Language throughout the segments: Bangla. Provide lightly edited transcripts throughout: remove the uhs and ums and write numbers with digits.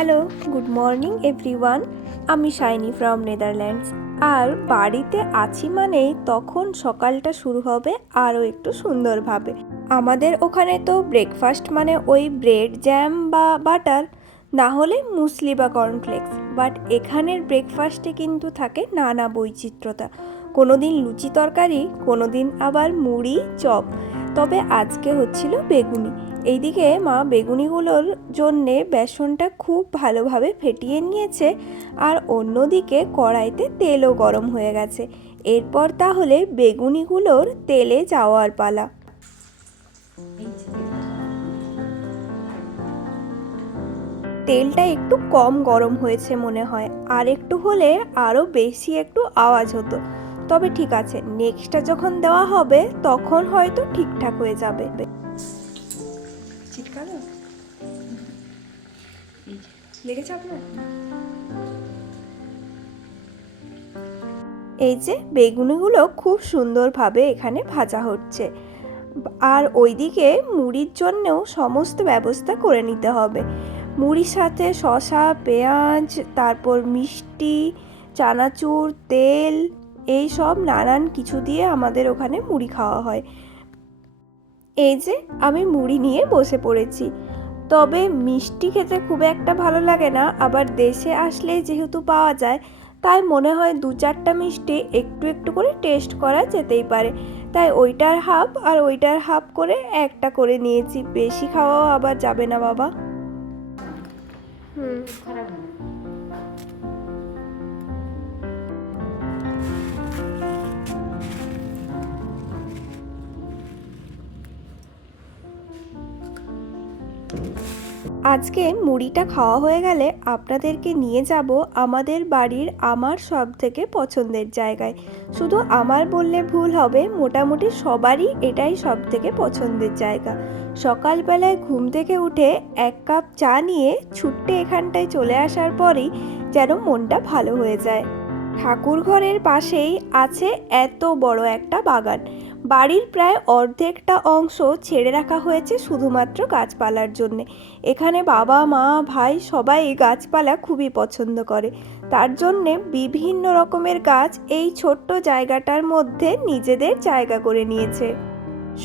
Hello, good morning everyone. আমি শাইনি ফ্রম নেদারল্যান্ডস। আর বাড়িতে আছি মানেই তখন সকালটা শুরু হবে আরও একটু সুন্দরভাবে। আমাদের ওখানে তো ব্রেকফাস্ট মানে ওই ব্রেড জ্যাম বা বাটার, না হলে মুসলি বা কর্নফ্লেক্স। বাট এখানের ব্রেকফাস্টে কিন্তু থাকে নানা বৈচিত্র্যতা। কোনো দিন লুচি তরকারি, কোনো দিন আবার মুড়ি চপ। তবে আজকে হচ্ছিল বেগুনি। এইদিকে মা বেগুনিগুলোর জন্যে বেসনটা খুব ভালোভাবে ফেটিয়ে নিয়েছে, আর অন্যদিকে কড়াইতে তেলও গরম হয়ে গেছে। এরপর তাহলে বেগুনিগুলোর তেলে যাওয়ার পালা। তেলটা একটু কম গরম হয়েছে মনে হয়, আর একটু হলে আরও বেশি একটু আওয়াজ হতো। তবে ঠিক আছে, নেক্সটটা যখন দেওয়া হবে তখন হয়তো ঠিকঠাক হয়ে যাবে। চিটকানো লেগেছে আপনার? এই যে বেগুনিগুলো খুব সুন্দরভাবে এখানে ভাজা হচ্ছে, আর ওইদিকে মুড়ির জন্যেও সমস্ত ব্যবস্থা করে নিতে হবে। মুড়ির সাথে শসা, পেঁয়াজ, তারপর মিষ্টি, চানাচুর, তেল, এই সব নানান কিছু দিয়ে আমাদের ওখানে মুড়ি খাওয়া হয়। এই যে আমি মুড়ি নিয়ে বসে পড়েছি। তবে মিষ্টি খেতে খুব একটা ভালো লাগে না, আবার দেশে আসলে যেহেতু পাওয়া যায়, তাই মনে হয় 2-4টা মিষ্টি একটু একটু করে টেস্ট করা যেতেই পারে। তাই ওইটার হাফ আর ওইটার হাফ করে একটা করে নিয়েছি। বেশি খাওয়াও আবার যাবে না বাবা। আজকে মুড়িটা খাওয়া হয়ে গেলে আপনাদেরকে নিয়ে যাব আমাদের বাড়ির আমার সব থেকে পছন্দের জায়গায়। শুধু আমার বললে ভুল হবে, মোটামুটি সবারই এটাই সব থেকে পছন্দের জায়গা। সকালবেলায় ঘুম থেকে উঠে 1 কাপ চা নিয়ে ছুট্টে এখানটায় চলে আসার পরই যেন মনটা ভালো হয়ে যায়। ঠাকুর ঘরের পাশেই আছে এত বড় একটা বাগান। বাড়ির প্রায় অর্ধেকটা অংশ ছেড়ে রাখা হয়েছে শুধুমাত্র গাছপালার জন্যে। এখানে বাবা, মা, ভাই সবাই গাছপালা খুবই পছন্দ করে। তার জন্যে বিভিন্ন রকমের গাছ এই ছোট্ট জায়গাটার মধ্যে নিজেদের জায়গা করে নিয়েছে।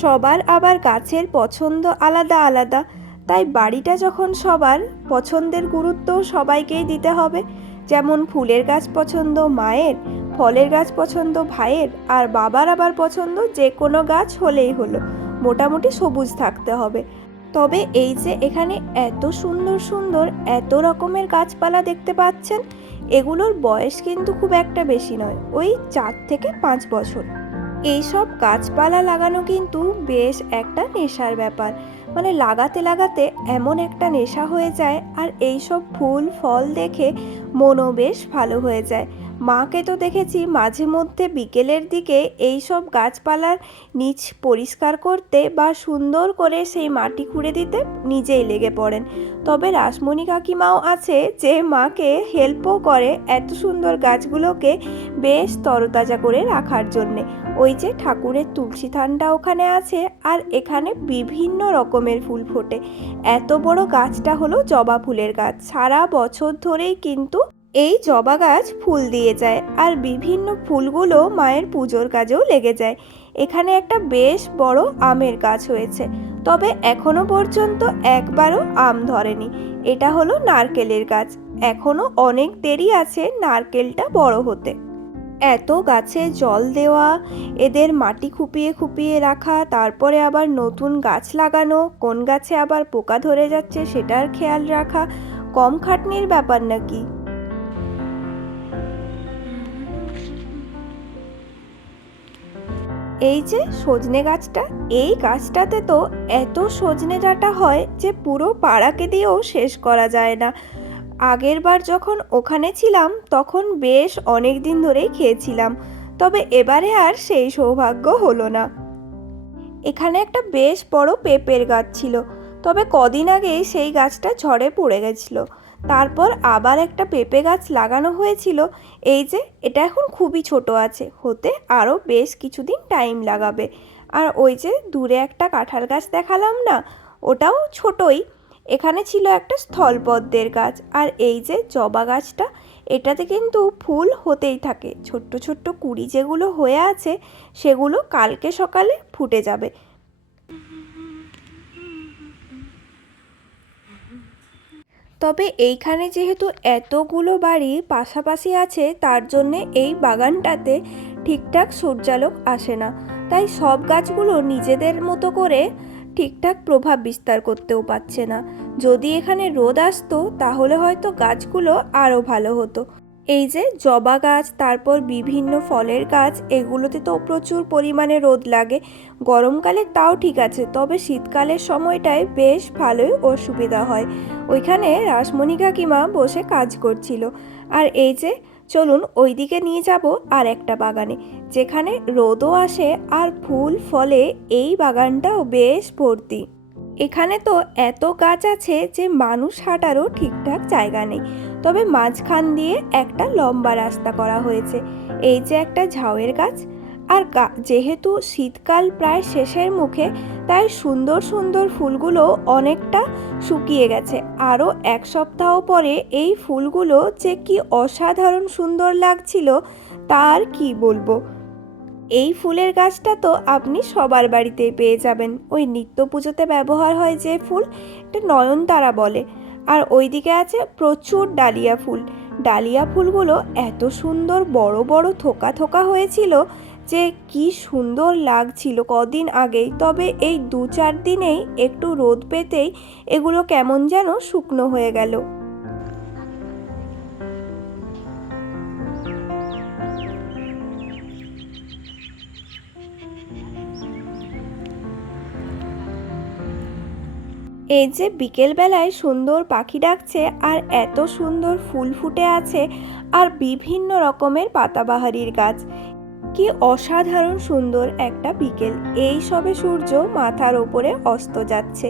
সবার আবার গাছের পছন্দ আলাদা আলাদা, তাই বাড়িটা যখন সবার, পছন্দের গুরুত্বও সবাইকেই দিতে হবে। যেমন ফুলের গাছ পছন্দ মায়ের, ফলের গাছ পছন্দ ভাইয়ের, আর বাবার আবার পছন্দ যে কোনো গাছ হলেই হলো, মোটামুটি সবুজ থাকতে হবে। তবে এই যে এখানে এত সুন্দর সুন্দর এত রকমের গাছপালা দেখতে পাচ্ছেন, এগুলোর বয়স কিন্তু খুব একটা বেশি নয়, ওই 4 থেকে 5 বছর। এইসব গাছপালা লাগানো কিন্তু বেশ একটা নেশার ব্যাপার। মানে লাগাতে লাগাতে এমন একটা নেশা হয়ে যায়, আর এইসব ফুল ফল দেখে মনও বেশ ভালো হয়ে যায়। মাকে তো দেখেছি মাঝে মধ্যে বিকেলের দিকে এই সব গাছপালার নিচ পরিষ্কার করতে বা সুন্দর করে সেই মাটি খুঁড়ে দিতে নিজেই লেগে পড়েন। তবে রাসমণি কাকিমাও আছে যে মাকে হেল্পও করে এত সুন্দর গাছগুলোকে বেশ তরতাজা করে রাখার জন্যে। ওই যে ঠাকুরের তুলসী থানটা ওখানে আছে, আর এখানে বিভিন্ন রকমের ফুল ফোটে। এত বড় গাছটা হলো জবা ফুলের গাছ, সারা বছর ধরেই কিন্তু এই জবা গাছ ফুল দিয়ে যায়, আর বিভিন্ন ফুলগুলো মায়ের পুজোর কাজেও লেগে যায়। এখানে একটা বেশ বড় আমের গাছ হয়েছে, তবে এখনো পর্যন্ত একবারও আম ধরেনি। এটা হলো নারকেলের গাছ, এখনো অনেক দেরি আছে নারকেলটা বড় হতে। এত গাছে জল দেওয়া, এদের মাটি খুপিয়ে খুপিয়ে রাখা, তারপরে আবার নতুন গাছ লাগানো, কোন গাছে আবার পোকা ধরে যাচ্ছে সেটার খেয়াল রাখা, কম খাটনির ব্যাপার নাকি। এই যে সজনে গাছটা, এই গাছটাতে তো এত সজনে ডাঁটা হয় যে পুরো পাড়াকে দিয়েও শেষ করা যায় না। আগের বার যখন ওখানে ছিলাম তখন বেশ অনেক দিন ধরেই খেয়েছিলাম, তবে এবারে আর সেই সৌভাগ্য হলো না। এখানে একটা বেশ বড় পেঁপের গাছ ছিল, তবে কদিন আগেই সেই গাছটা ঝড়ে পড়ে গেছিল। তারপর আবার একটা পেঁপে গাছ লাগানো হয়েছিল। এই যে এটা এখন খুবই ছোট আছে, হতে আরও বেশ কিছুদিন টাইম লাগাবে। আর ওই যে দূরে একটা কাঁঠাল গাছ দেখালাম না, ওটাও ছোটই। এখানে ছিল একটা স্থলপদ্মের গাছ, আর এই যে জবা গাছটা, এটাতে কিন্তু ফুল হতেই থাকে। ছোট্ট ছোট্ট কুঁড়ি যেগুলো হয়ে আছে সেগুলো কালকে সকালে ফুটে যাবে। তবে এইখানে যেহেতু এতগুলো বাড়ি পাশাপাশি আছে, তার জন্যে এই বাগানটাতে ঠিকঠাক সূর্যালোক আসে না, তাই সব গাছগুলো নিজেদের মতো করে ঠিকঠাক প্রভাব বিস্তার করতেও পারছে না। যদি এখানে রোদ আসতো তাহলে হয়তো গাছগুলো আরও ভালো হতো। এই যে জবা গাছ, তারপর বিভিন্ন ফলের গাছ, এগুলোতে তো প্রচুর পরিমাণে রোদ লাগে। গরমকালে তাও ঠিক আছে, তবে শীতকালের সময়টায় বেশ ভালোই অসুবিধা হয়। ওইখানে রাসমণি কাকিমা বসে কাজ করছিল। আর এই যে চলুন ওইদিকে নিয়ে যাব আর একটা বাগানে, যেখানে রোদও আসে আর ফুল ফলে এই বাগানটাও বেশ ভর্তি। এখানে তো এত গাছ আছে যে মানুষ হাঁটারও ঠিকঠাক জায়গা নেই, তবে মাঝখান দিয়ে একটা লম্বা রাস্তা করা হয়েছে। এই যে একটা ঝাউয়ের গাছ, আর যেহেতু শীতকাল প্রায় শেষের মুখে, তাই সুন্দর সুন্দর ফুলগুলো অনেকটা শুকিয়ে গেছে। আরও এক সপ্তাহ পরে এই ফুলগুলো যে কি অসাধারণ সুন্দর লাগছিল তার কি বলবো। এই ফুলের গাছটা তো আপনি সবার বাড়িতেই পেয়ে যাবেন। ওই নিত্য পুজোতে ব্যবহার হয় যে ফুল, এটা নয়নতারা বলে। আর ওইদিকে আছে প্রচুর ডালিয়া ফুল। ডালিয়া ফুলগুলো এত সুন্দর বড় বড় থোকা থোকা হয়েছিল যে কি সুন্দর লাগছিল কদিন আগেই, তবে এই 2-4 দিনেই একটু রোদ পেতেই এগুলো কেমন যেন শুকনো হয়ে গেল। এই যে বিকেলবেলায় সুন্দর পাখি ডাকছে আর এত সুন্দর ফুল ফুটে আছে, আর বিভিন্ন রকমের পাতাবাহারির গাছ, কি অসাধারণ সুন্দর একটা বিকেল। এই সবে সূর্য মাথার ওপরে অস্ত যাচ্ছে।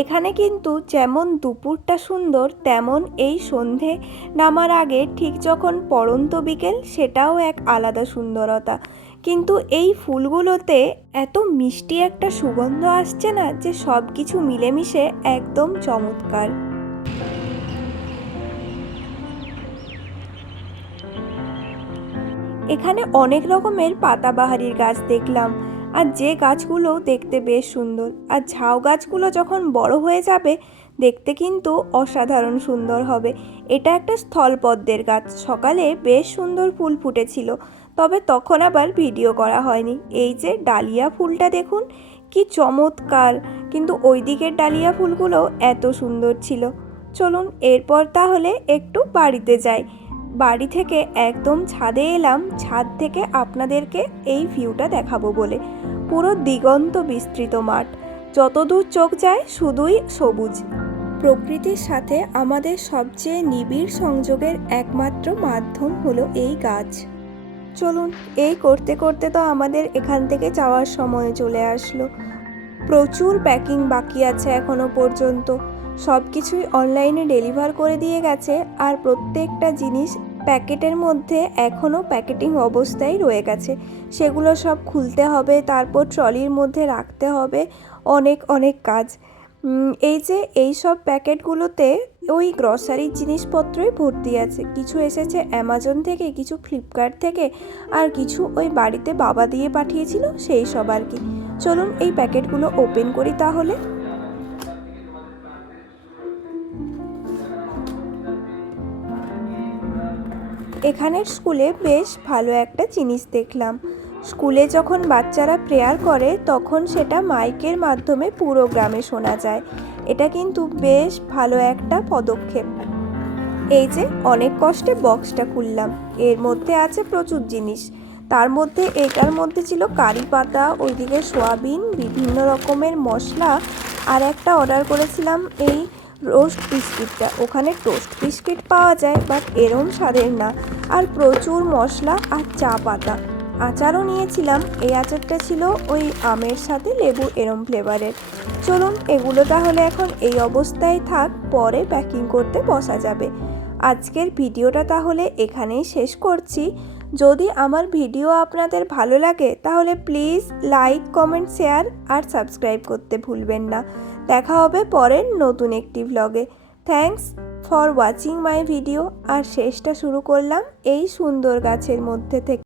এখানে কিন্তু যেমন দুপুরটা সুন্দর, তেমন এই সন্ধে নামার আগে ঠিক যখন পড়ন্ত বিকেল, সেটাও এক আলাদা সুন্দরতা। কিন্তু এই ফুলগুলোতে এত মিষ্টি একটা সুগন্ধ আসছে না, যে সব কিছু মিলেমিশে একদম চমৎকার। এখানে অনেক রকমের পাতাবাহারির গাছ দেখলাম, আর যে গাছগুলো দেখতে বেশ সুন্দর। আর ঝাউ গাছগুলো যখন বড় হয়ে যাবে দেখতে কিন্তু অসাধারণ সুন্দর হবে। এটা একটা স্থলপদ্মের গাছ, সকালে বেশ সুন্দর ফুল ফুটেছিল, তবে তখন আবার ভিডিও করা হয়নি। এই যে ডালিয়া ফুলটা দেখুন কি চমৎকার, কিন্তু ওই দিকের ডালিয়া ফুলগুলো এত সুন্দর ছিল। চলুন এরপর তাহলে একটু বাড়িতে যাই। বাড়ি থেকে একদম ছাদে এলাম, ছাদ থেকে আপনাদেরকে এই ভিউটা দেখাবো বলে। পুরো দিগন্ত বিস্তৃত মাঠ, যতদূর চোখ যায় শুধুই সবুজ। প্রকৃতির সাথে আমাদের সবচেয়ে নিবিড় সংযোগের একমাত্র মাধ্যম হলো এই গাছ। চলুন, এই করতে করতে তো আমাদের এখান থেকে যাওয়ার সময় চলে আসলো। প্রচুর প্যাকিং বাকি আছে এখনো পর্যন্ত। সব কিছুই অনলাইনে ডেলিভার করে দিয়ে গেছে, আর প্রত্যেকটা জিনিস প্যাকেটের মধ্যে এখনও প্যাকেটিং অবস্থায় রয়ে গেছে। সেগুলো সব খুলতে হবে, তারপর ট্রলির মধ্যে রাখতে হবে। অনেক অনেক কাজ। এই যে এই সব প্যাকেটগুলোতে ওই গ্রসারির জিনিসপত্রই ভর্তি আছে। কিছু এসেছে অ্যামাজন থেকে, কিছু ফ্লিপকার্ট থেকে, আর কিছু ওই বাড়িতে বাবা দিয়ে পাঠিয়েছিল সেই সব আর কি। চলুন এই প্যাকেটগুলো ওপেন করি তাহলে। এখানের স্কুলে বেশ ভালো একটা জিনিস দেখলাম। স্কুলে যখন বাচ্চারা প্রেয়ার করে তখন সেটা মাইকের মাধ্যমে পুরো গ্রামে শোনা যায়। এটা কিন্তু বেশ ভালো একটা পদক্ষেপ। এই যে অনেক কষ্টে বক্সটা খুললাম, এর মধ্যে আছে প্রচুর জিনিস। তার মধ্যে এটার মধ্যে ছিল কারি পাতা, ওইদিকে সোয়াবিন, বিভিন্ন রকমের মশলা, আর একটা অর্ডার করেছিলাম এই রোস্ট বিস্কিটটা। ওখানে টোস্ট বিস্কিট পাওয়া যায়, বাট এরম স্বাদের না। আর প্রচুর মশলা আর চা পাতা। আচারও নিয়েছিলাম, এই আচারটা ছিল ওই আমের সাথে লেবু এরম ফ্লেভারের। চলুন এগুলো তাহলে এখন এই অবস্থায় থাক, পরে প্যাকিং করতে বসা যাবে। আজকের ভিডিওটা তাহলে এখানেই শেষ করছি। যদি আমার ভিডিও আপনাদের ভালো লাগে তাহলে প্লিজ লাইক, কমেন্ট, শেয়ার আর সাবস্ক্রাইব করতে ভুলবেন না। দেখা হবে পরের নতুন একটি ভ্লগে। Thanks for watching my video. আর শেষটা শুরু করলাম এই সুন্দর গাছের মধ্যে থেকে।